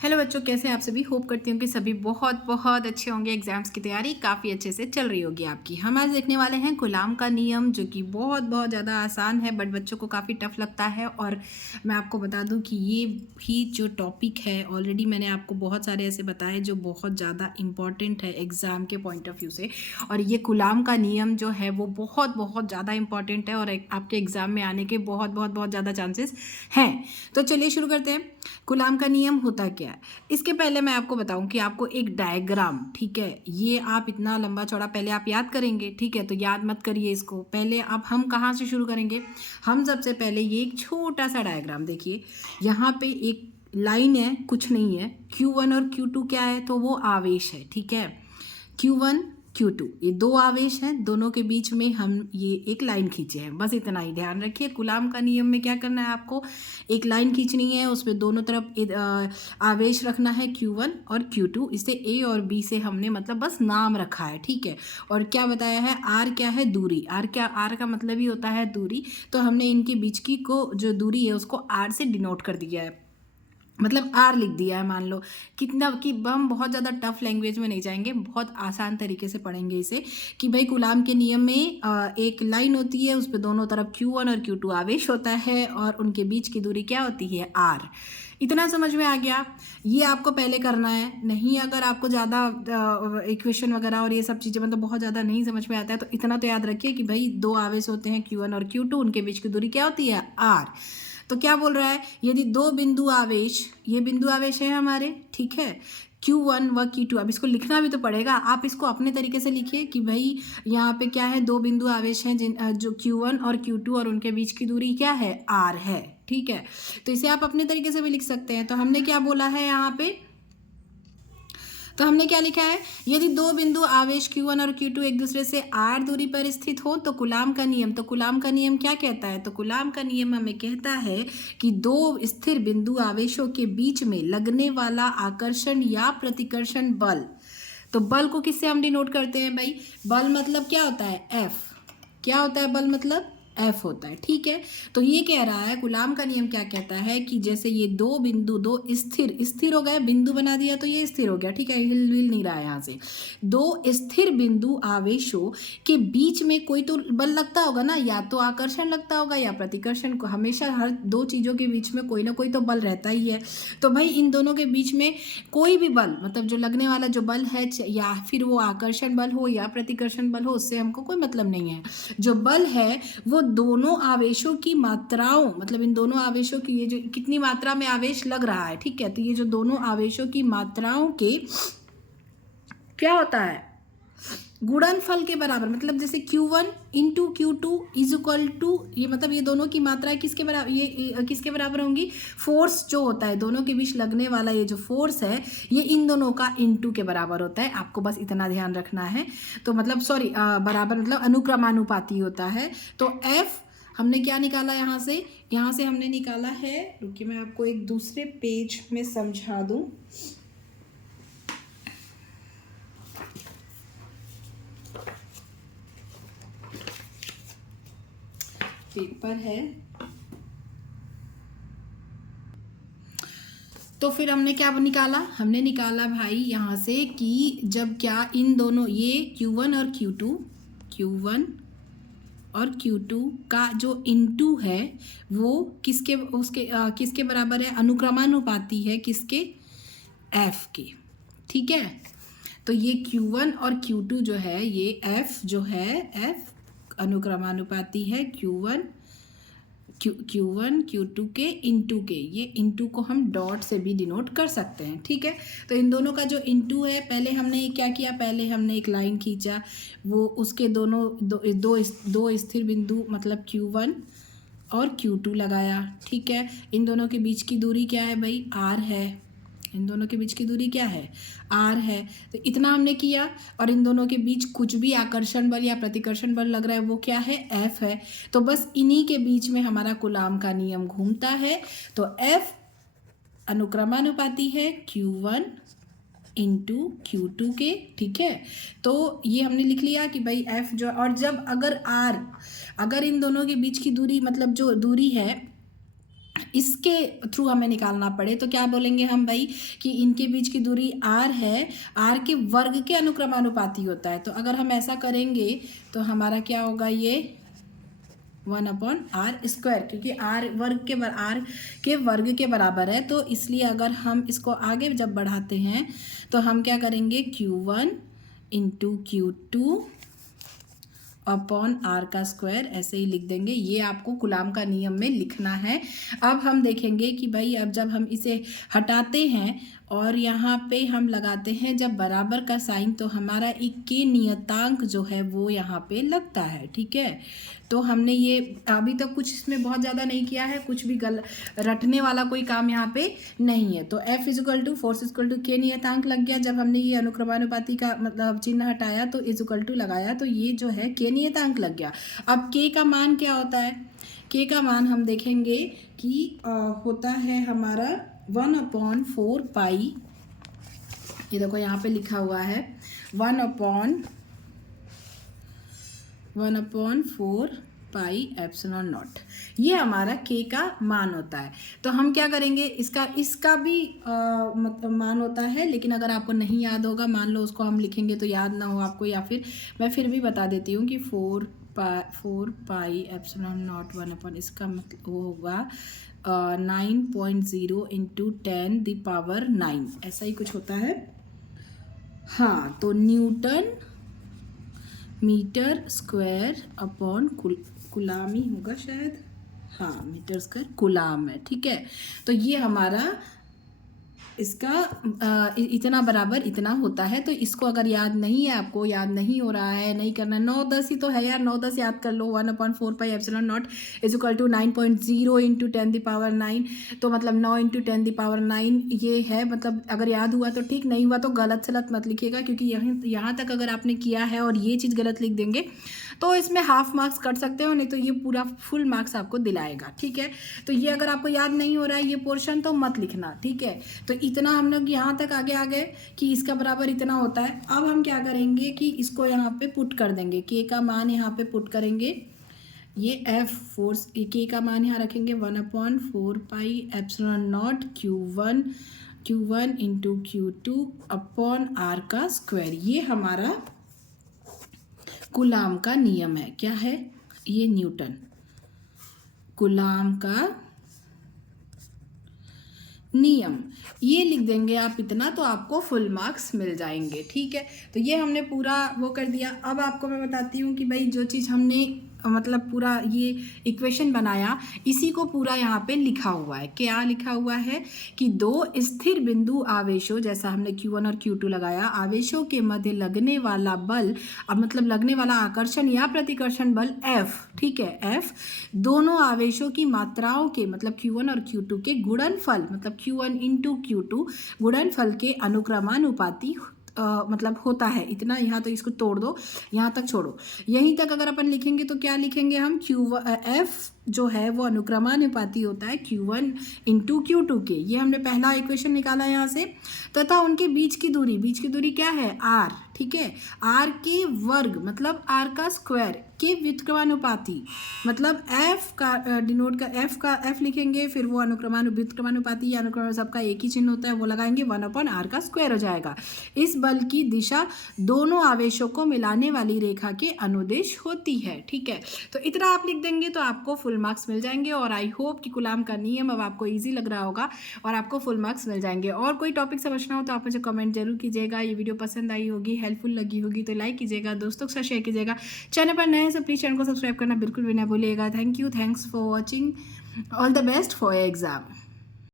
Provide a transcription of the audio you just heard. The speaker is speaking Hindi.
हेलो बच्चों, कैसे हैं आप सभी। होप करती हूँ कि सभी बहुत बहुत अच्छे होंगे। एग्जाम्स की तैयारी काफ़ी अच्छे से चल रही होगी आपकी। हम आज देखने वाले हैं कूलाम का नियम, जो कि बहुत बहुत ज़्यादा आसान है बट बच्चों को काफ़ी टफ लगता है। और मैं आपको बता दूं कि ये भी जो टॉपिक है, ऑलरेडी मैंने आपको बहुत सारे ऐसे बताए जो बहुत ज़्यादा इंपॉर्टेंट है एग्ज़ाम के पॉइंट ऑफ व्यू से। और ये कूलाम का नियम जो है वो बहुत बहुत ज़्यादा इंपॉर्टेंट है और आपके एग्ज़ाम में आने के बहुत बहुत बहुत ज़्यादा चांसेस हैं। तो चलिए शुरू करते हैं। कूलाम का नियम होता क्या है, इसके पहले मैं आपको बताऊं कि आपको एक डायग्राम, ठीक है, ये आप इतना लंबा चौड़ा पहले आप याद करेंगे, ठीक है, तो याद मत करिए इसको। पहले अब हम कहाँ से शुरू करेंगे। हम सबसे पहले ये एक छोटा सा डायग्राम देखिए। यहाँ पे एक लाइन है, कुछ नहीं है। Q1 और Q2 क्या है, तो वो आवेश है, ठीक है। Q1 Q2 ये दो आवेश हैं, दोनों के बीच में हम ये एक लाइन खींचे हैं, बस इतना ही ध्यान रखिए। कूलाम का नियम में क्या करना है, आपको एक लाइन खींचनी है, उसमें दोनों तरफ आवेश रखना है Q1 और Q2। इसे A और B से हमने मतलब बस नाम रखा है, ठीक है। और क्या बताया है, R क्या है, दूरी। R का मतलब ही होता है दूरी। तो हमने इनके बीच की को जो दूरी है उसको R से डिनोट कर दिया है, मतलब आर लिख दिया है। मान लो कितना कि हम बहुत ज़्यादा टफ लैंग्वेज में नहीं जाएंगे, बहुत आसान तरीके से पढ़ेंगे इसे। कि भाई कूलाम के नियम में एक लाइन होती है, उस पर दोनों तरफ Q1 और Q2 आवेश होता है और उनके बीच की दूरी क्या होती है, आर। इतना समझ में आ गया। ये आपको पहले करना है। नहीं, अगर आपको ज़्यादा इक्वेशन वगैरह और ये सब चीज़ें मतलब बहुत ज़्यादा नहीं समझ में आता है, तो इतना तो याद रखिए कि भाई दो आवेश होते हैं Q1 और Q2, उनके बीच की दूरी क्या होती है, आर। तो क्या बोल रहा है, यदि दो बिंदु आवेश, ये बिंदु आवेश है हमारे, ठीक है, Q1 व Q2। अब इसको लिखना भी तो पड़ेगा, आप इसको अपने तरीके से लिखिए कि भाई यहाँ पे क्या है, दो बिंदु आवेश हैं जो Q1 और Q2 और उनके बीच की दूरी क्या है, R है, ठीक है। तो इसे आप अपने तरीके से भी लिख सकते हैं। तो हमने क्या बोला है यहाँ पे, तो हमने क्या लिखा है, यदि दो बिंदु आवेश Q1 और Q2 एक दूसरे से r दूरी पर स्थित हो तो कूलाम का नियम। तो कूलाम का नियम क्या कहता है, तो कूलाम का नियम हमें कहता है कि दो स्थिर बिंदु आवेशों के बीच में लगने वाला आकर्षण या प्रतिकर्षण बल। तो बल को किससे हम डिनोट करते हैं भाई, बल मतलब क्या होता है, F। क्या होता है बल, मतलब F होता है, ठीक है। तो ये कह रहा है, कूलाम का नियम क्या कहता है कि जैसे ये दो बिंदु, दो स्थिर हो गए, बिंदु बना दिया तो ये स्थिर हो गया, ठीक है, हिल विल नहीं रहा है यहाँ से। दो स्थिर बिंदु आवेशों के बीच में कोई तो बल लगता होगा ना, या तो आकर्षण लगता होगा या प्रतिकर्षण। को हमेशा हर दो चीज़ों के बीच में कोई ना कोई तो बल रहता ही है। तो भाई इन दोनों के बीच में कोई भी बल, मतलब जो लगने वाला जो बल है, या फिर वो आकर्षण बल हो या प्रतिकर्षण बल हो, उससे हमको कोई मतलब नहीं है। जो बल है वो दोनों आवेशों की मात्राओं, मतलब इन दोनों आवेशों की ये जो कितनी मात्रा में आवेश लग रहा है, ठीक है, तो ये जो दोनों आवेशों की मात्राओं के क्या होता है, गुणनफल के बराबर। मतलब जैसे Q1 into Q2 is equal to, ये मतलब ये दोनों की मात्राएं किसके बराबर, ये किसके बराबर होंगी, फोर्स जो होता है दोनों के बीच लगने वाला ये जो फोर्स है, ये इन दोनों का इंटू के बराबर होता है। आपको बस इतना ध्यान रखना है। तो मतलब सॉरी, बराबर मतलब अनुक्रमानुपाती होता है। तो F हमने क्या निकाला यहाँ से हमने निकाला है, रुकिए मैं आपको एक दूसरे पेज में समझा दूँ। पेपर है, तो फिर हमने क्या निकाला, हमने निकाला भाई यहाँ से कि जब क्या इन दोनों ये Q1 और Q2 का जो इंटू है वो किसके बराबर है, अनुक्रमानुपाती है, किसके, F के, ठीक है। तो ये Q1 और Q2 जो है, ये F जो है, F अनुक्रमानुपाती है Q1 Q2 के इंटू के। ये इंटू को हम डॉट से भी डिनोट कर सकते हैं, ठीक है। तो इन दोनों का जो इंटू है, पहले हमने क्या किया, पहले हमने एक लाइन खींचा, वो उसके दोनों दो स्थिर बिंदु मतलब Q1 और Q2 लगाया, ठीक है। इन दोनों के बीच की दूरी क्या है भाई, R है। इन दोनों के बीच की दूरी क्या है, R है। तो इतना हमने किया, और इन दोनों के बीच कुछ भी आकर्षण बल या प्रतिकर्षण बल लग रहा है वो क्या है, F है। तो बस इन्हीं के बीच में हमारा कूलाम का नियम घूमता है। तो F अनुक्रमानुपाती है Q1 इंटू Q2 के, ठीक है। तो ये हमने लिख लिया कि भाई F जो, और जब अगर इन दोनों के बीच की दूरी, मतलब जो दूरी है इसके थ्रू हमें निकालना पड़े तो क्या बोलेंगे हम भाई कि इनके बीच की दूरी r है, r के वर्ग के अनुक्रमानुपाती होता है। तो अगर हम ऐसा करेंगे तो हमारा क्या होगा, ये 1/r², क्योंकि r के वर्ग के बराबर है। तो इसलिए अगर हम इसको आगे जब बढ़ाते हैं तो हम क्या करेंगे, Q1 into Q2 upon r का स्क्वायर, ऐसे ही लिख देंगे। ये आपको कूलाम का नियम में लिखना है। अब हम देखेंगे कि भाई अब जब हम इसे हटाते हैं और यहाँ पे हम लगाते हैं जब बराबर का साइन, तो हमारा एक के नियतांक जो है वो यहाँ पे लगता है। ठीक है, तो हमने ये अभी तक कुछ इसमें बहुत ज़्यादा नहीं किया है, कुछ भी रटने वाला कोई काम यहाँ पे नहीं है। तो F equal to force equal to के नियतांक लग गया। जब हमने ये अनुक्रमानुपाती का मतलब चिन्ह हटाया तो इजुकल टू लगाया, तो ये जो है के नियतांक लग गया। अब के का मान क्या होता है, के का मान हम देखेंगे कि होता है हमारा 1/4 पाई, ये देखो यहाँ पे लिखा हुआ है 1/4 पाई एप्सिलॉन नॉट, ये हमारा के का मान होता है। तो हम क्या करेंगे, इसका भी मतलब मान होता है, लेकिन अगर आपको नहीं याद होगा, मान लो उसको हम लिखेंगे तो याद ना हो आपको, या फिर मैं फिर भी बता देती हूँ कि 4 पाई एप्सिलॉन नॉट 1/, इसका मतलब वो होगा 9.0 इंटू 10⁹, ऐसा ही कुछ होता है। हाँ, तो newton meter square upon coulomb ही होगा शायद, हाँ मीटर स्क्वायर कूलाम है। ठीक है, तो ये हमारा इसका इतना बराबर इतना होता है। तो इसको अगर याद नहीं है, आपको याद नहीं हो रहा है, नहीं करना है, 9-10 ही तो है यार, 9-10 याद कर लो। 1/4 pi epsilon not equal to 9.0 into 10⁹, तो मतलब 9 इंटू 10⁹ ये है। मतलब अगर याद हुआ तो ठीक, नहीं हुआ तो गलत सलत मत लिखिएगा, क्योंकि यहाँ तक अगर आपने किया है और ये चीज़ गलत लिख देंगे तो इसमें हाफ मार्क्स कट सकते हो, नहीं तो ये पूरा फुल मार्क्स आपको दिलाएगा। ठीक है, तो ये अगर आपको याद नहीं हो रहा है ये पोर्शन तो मत लिखना। ठीक है, तो इतना हम लोग यहाँ तक आगे आ गए कि इसका बराबर इतना होता है। अब हम क्या करेंगे कि इसको यहाँ पे पुट कर देंगे, के का मान यहाँ पे पुट करेंगे, ये एफ फोर्स के का मान यहाँ रखेंगे 1/4 pi epsilon not Q1 into Q2 upon R का स्क्वायर। ये हमारा कूलाम का नियम है। क्या है ये, न्यूटन कूलाम का नियम, ये लिख देंगे आप इतना, तो आपको फुल मार्क्स मिल जाएंगे। ठीक है, तो ये हमने पूरा वो कर दिया। अब आपको मैं बताती हूँ कि भाई जो चीज़ हमने मतलब पूरा ये इक्वेशन बनाया, इसी को पूरा यहाँ पे लिखा हुआ है। क्या लिखा हुआ है कि दो स्थिर बिंदु आवेशों, जैसा हमने Q1 और Q2 लगाया, आवेशों के मध्य लगने वाला बल, अब मतलब लगने वाला आकर्षण या प्रतिकर्षण बल F, ठीक है F, दोनों आवेशों की मात्राओं के मतलब Q1 और Q2 के गुणनफल, मतलब Q1 इंटू Q2 गुणनफल के अनुक्रमानुपाती मतलब होता है। इतना, यहाँ तो इसको तोड़ दो, यहाँ तक छोड़ो, यहीं तक अगर अपन लिखेंगे तो क्या लिखेंगे हम, F जो है वो अनुक्रमानुपाती होता है Q1 इंटू Q2 के। ये हमने पहला इक्वेशन निकाला यहाँ से। तथा उनके बीच की दूरी क्या है, R। ठीक है, R के वर्ग मतलब R का स्क्वायर के व्युत्क्रमानुपाती, मतलब F का डिनोट का F लिखेंगे, फिर वो व्युत्क्रमानुपाती या अनुक्रम सबका एक ही चिन्ह होता है, वो लगाएंगे 1/r का स्क्वायर हो जाएगा। इस बल की दिशा दोनों आवेशों को मिलाने वाली रेखा के अनुदिश होती है। ठीक है, तो इतना आप लिख देंगे तो आपको फुल मार्क्स मिल जाएंगे। और आई होप कि कूलाम का नियम अब आपको ईजी लग रहा होगा और आपको फुल मार्क्स मिल जाएंगे। और कोई टॉपिक समझना हो तो आप मुझे कमेंट जरूर कीजिएगा। ये वीडियो पसंद आई होगी, हेल्पफुल लगी होगी तो लाइक कीजिएगा, दोस्तों के साथ शेयर कीजिएगा। चैनल पर नए हैं तो प्लीज़ चैनल को सब्सक्राइब करना बिल्कुल भी ना भूलिएगा। Thanks for watching, all the best for exam.